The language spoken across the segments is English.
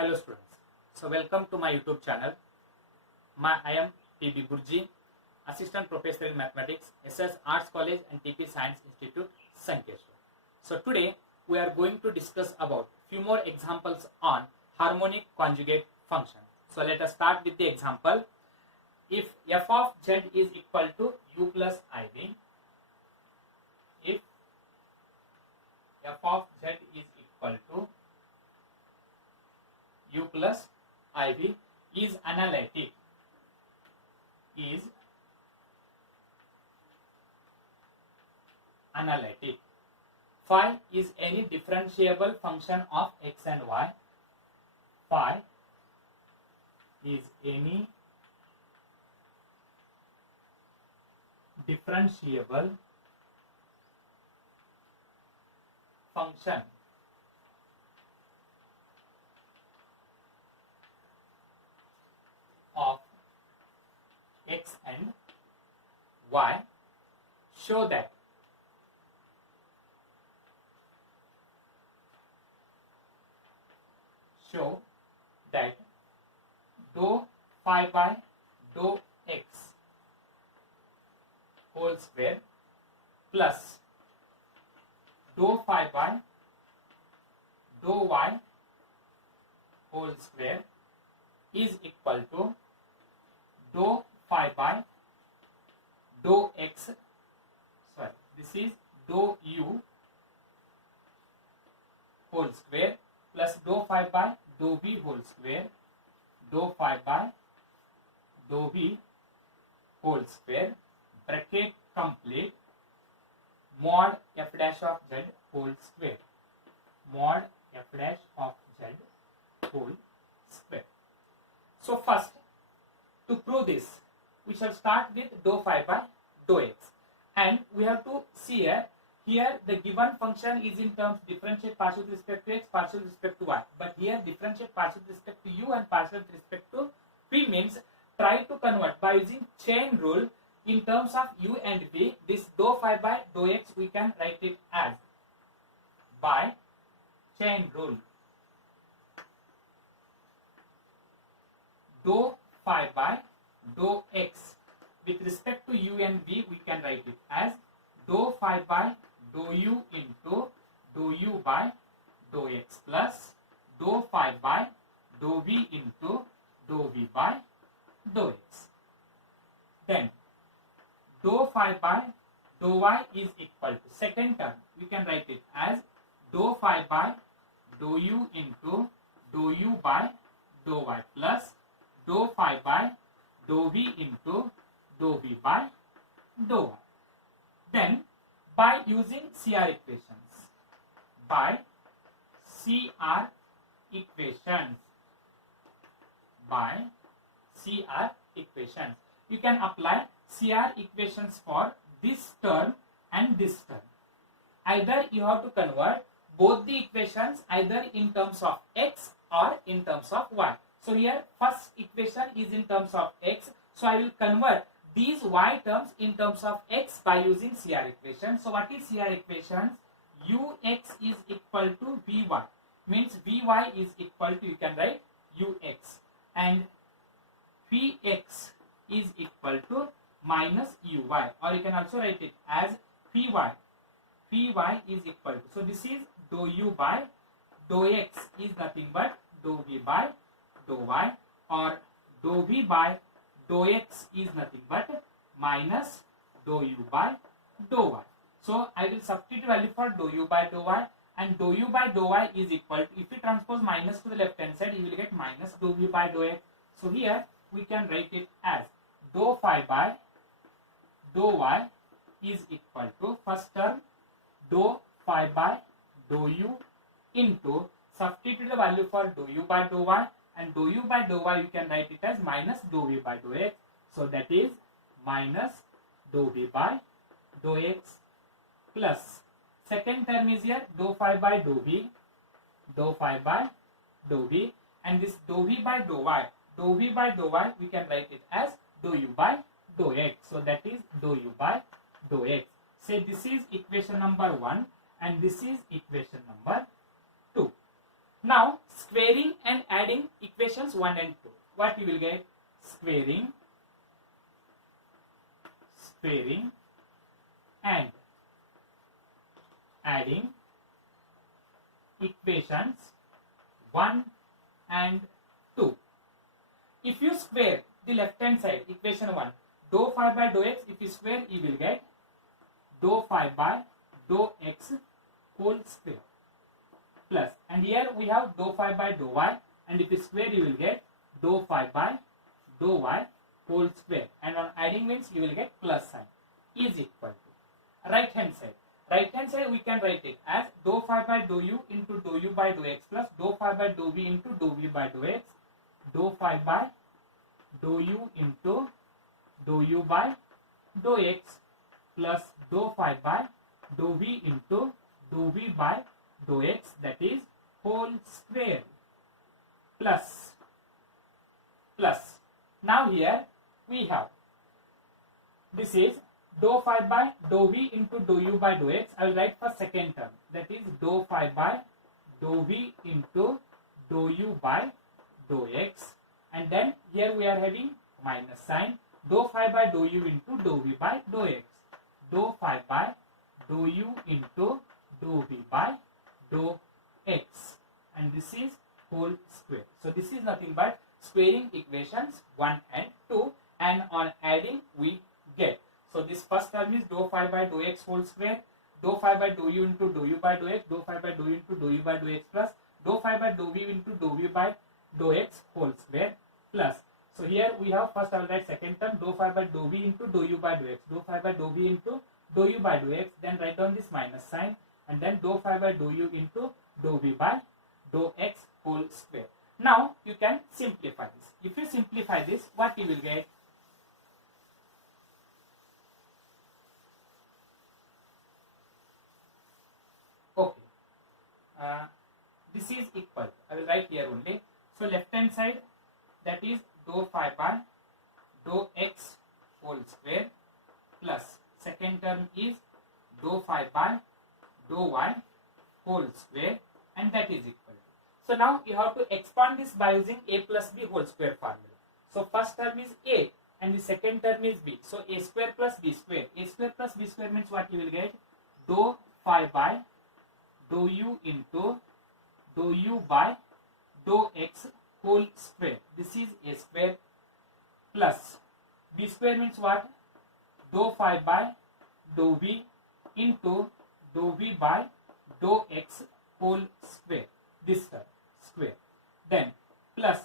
Hello students. So welcome to my YouTube channel. I am P.B. Gurji, Assistant Professor in Mathematics, SS Arts College and TP Science Institute, Sankeshwar. So today we are going to discuss about few more examples on harmonic conjugate function. So let us start with the example. If f of z is equal to u plus iv, if f of z is equal to u plus iv is analytic, phi is any differentiable function of x and y, phi is any differentiable function of x and y, show that dou phi by dou x whole square plus dou phi by dou y whole square is equal to dou phi by dou x, this is dou u whole square plus dou phi by dou v whole square, dou phi by dou v whole square, bracket complete, mod f dash of z whole square, mod f dash of z whole square. So first, to prove this, we shall start with dou phi by dou x, and we have to see here the given function is in terms differentiate partial with respect to x, partial with respect to y, but here differentiate partial with respect to u and partial with respect to v means try to convert by using chain rule in terms of u and v. This dou phi by dou x we can write it as by chain rule dou phi by dou x with respect to u and v we can write it as dou phi by dou u into dou u by dou x plus dou phi by dou v into dou v by dou x. Then dou phi by dou y is equal to second term, we can write it as dou phi by dou u into dou u by dou y plus dou phi by dou v into dou v by dou y. Then by using CR equations, you can apply CR equations for this term and this term. Either you have to convert both the equations either in terms of x or in terms of y. So here first equation is in terms of x, so I will convert these y terms in terms of x by using CR equation. So what is CR equations? Ux is equal to Vy, means Vy is equal to, you can write Ux, and Vx is equal to minus Uy, or you can also write it as Vy. Vy is equal to, so this is dou u by dou x is nothing but dou v by dou y, or dou v by dou x is nothing but minus dou u by dou y. So I will substitute value for dou u by dou y, and dou u by dou y is equal to, if you transpose minus to the left hand side, you will get minus dou v by dou x. So here we can write it as dou phi by dou y is equal to first term dou phi by dou u into, substitute the value for dou u by dou y, and dou u by dou y you can write it as minus dou v by dou x. So that is minus dou v by dou x plus second term is here dou phi by dou v by dou v, and this dou v by dou y we can write it as dou u by dou x. So that is dou u by dou x. Say this is equation number 1 and this is equation number 2. Now squaring and adding equations 1 and 2. What you will get? Squaring and adding equations 1 and 2. If you square the left hand side, equation 1, dou phi by dou x, if you square, you will get dou phi by dou x whole square plus, and here we have dou phi by dou y, and if you square, you will get dou phi by dou y whole square, and on adding means you will get plus sign, is equal to right hand side. Right hand side we can write it as dou phi by dou u into dou u by dou x plus dou phi by dou v into dou v by dou x, dou phi by dou u into dou u by dou x plus dou phi by dou v into dou v by dou x, that is whole square plus. Now here we have, this is dou phi by dou v into dou u by dou x. I will write for second term, that is dou phi by dou v into dou u by dou x, and then here we are having minus sign, dou phi by dou u into dou v by dou x, dou phi by dou u into dou v by dou x, and this is whole square. So this is nothing but squaring equations 1 and 2, and on adding we get. So this first term is dou phi by dou x whole square, dou phi by dou u into dou u by dou x, dou phi by dou u into dou u by dou x plus dou phi by dou v into dou v by dou x whole square plus. So here we have, first I will write second term, dou phi by dou v into dou u by dou x, dou phi by dou v into dou u by dou x, then write down this minus sign, and then dou phi by dou u into dou v by dou x whole square. Now you can simplify this. If you simplify this, what you will get? Okay, this is equal, I will write here only. So left hand side, that is dou phi by dou x whole square plus second term is dou phi by dou y whole square, and that is equal. So now you have to expand this by using a plus b whole square formula. So first term is a and the second term is b. So a square plus b square. A square plus b square means what you will get? Dou phi by dou u into dou u by dou x whole square. This is a square plus b square means what? Dou phi by dou v into dou v by dou x whole square. This term square. Then plus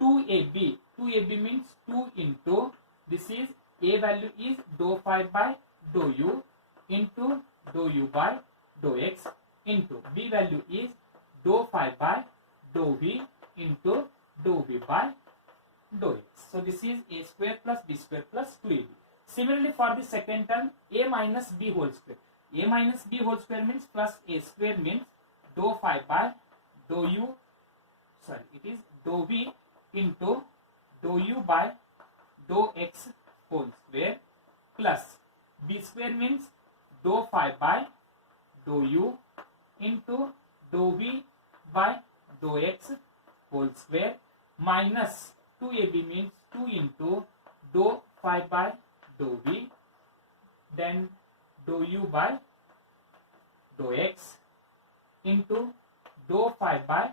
2ab. 2ab means 2 into, this is a value is dou phi by dou u into dou u by dou x into b value is dou phi by dou v into dou v by dou x. So this is a square plus b square plus 2ab. Similarly for the second term, a minus b whole square. A minus b whole square means plus a square means dou phi by dou u, sorry, it is dou v into dou u by dou x whole square plus b square means dou phi by dou u into dou v by dou x whole square minus 2ab means 2 into dou phi by dou v, then dou u by dou x into dou phi by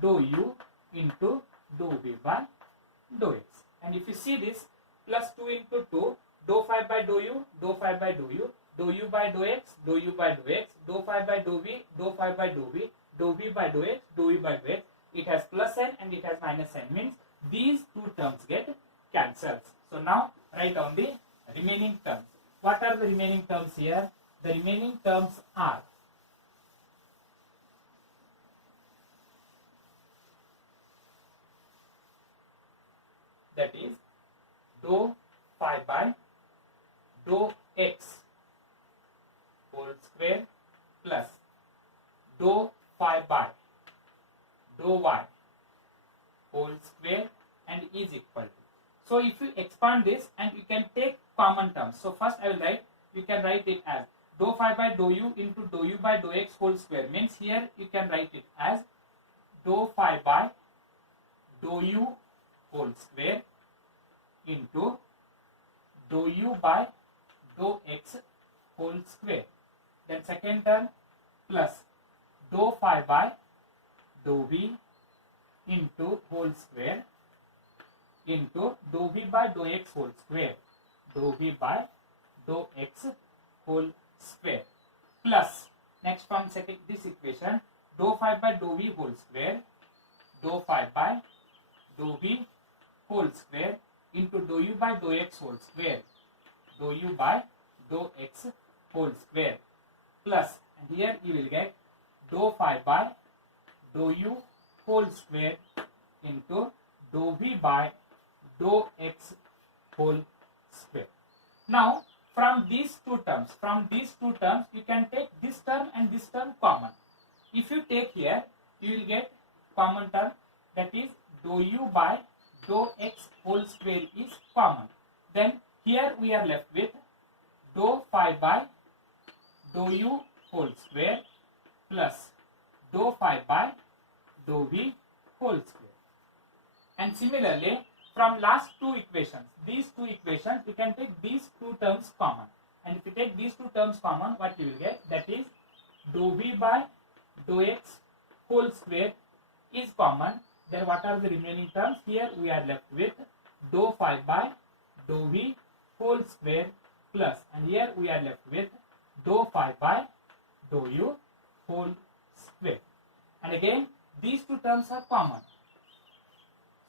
dou u into dou v by dou x. And if you see this, plus 2 into 2, dou phi by dou u, dou phi by dou u, dou u by dou x, dou u by dou x, dou phi by dou v, dou phi by dou v, dou v by dou x, dou v by dou x. It has plus sign and it has minus sign, means these two terms get cancelled. So now write down the remaining terms. What are the remaining terms here? The remaining terms are that is dou phi by dou x whole square plus dou phi by dou y whole square and is equal to. So if you expand this and you can take common terms. So first I will write, you can write it as dou phi by dou u into dou u by dou x whole square, means here you can write it as dou phi by dou u whole square into dou u by dou x whole square. Then second term plus dou phi by dou v into whole square into dou v by dou x whole square, dou v by dou x whole square plus next from second this equation dou phi by dou v whole square, dou phi by dou v whole square into dou u by dou x whole square, dou u by dou x whole square plus, and here you will get dou phi by dou u whole square into dou v by dou x whole square. Now from these two terms you can take this term and this term common. If you take here, you will get common term, that is dou u by dou x whole square is common. Then here we are left with dou phi by dou u whole square plus dou phi by dou v whole square. And similarly from last two equations, these two equations, you can take these two terms common. And if you take these two terms common, what you will get, that is dou v by dou x whole square is common. Then what are the remaining terms? Here we are left with dou phi by dou v whole square plus, and here we are left with dou phi by dou u whole square. And again these two terms are common.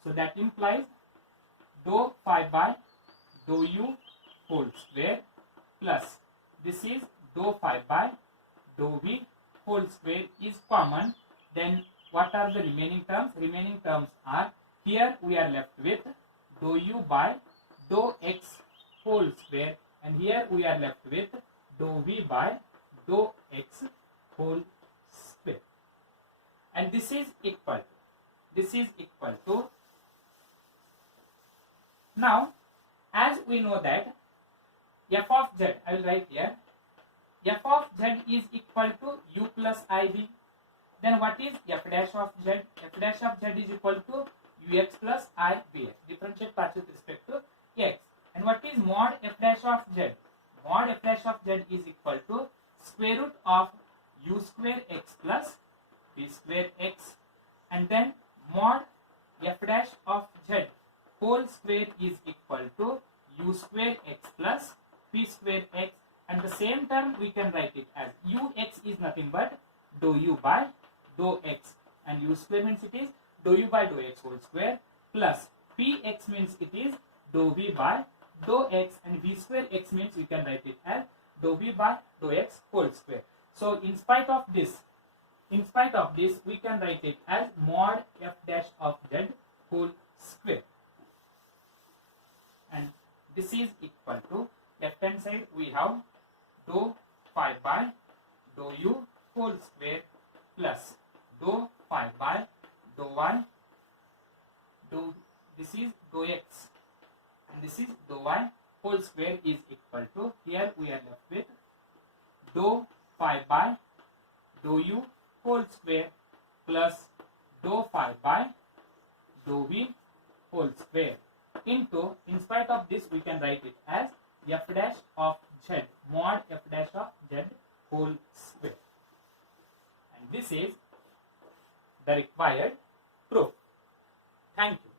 So that implies dou phi by dou u whole square plus this is dou phi by dou v whole square is common. Then what are the remaining terms? Remaining terms are, here we are left with dou u by dou x whole square, and here we are left with dou v by dou x whole square. And this is equal to now, as we know that f of z, I will write here, f of z is equal to u plus ib. Then what is f dash of z? F dash of z is equal to ux plus ibx. Differentiate parts with respect to x. And what is mod f dash of z? Mod f dash of z is equal to square root of u square x plus p square x. And then mod f dash of z whole square is equal to u square x plus p square x, and the same term we can write it as ux is nothing but dou u by dou x, and u square means it is dou u by dou x whole square plus px means it is dou v by dou x, and v square x means we can write it as dou v by dou x whole square. So in spite of this we can write it as mod f dash of z whole square. And this is equal to, left hand side we have dou phi by dou u whole square plus dou phi by dou y, this is dou x, and this is dou y whole square is equal to, here we are left with dou phi by dou u whole square plus dou phi by dou v whole square into, in spite of this we can write it as f dash of z, mod f dash of z whole square. And this is the required proof. Thank you.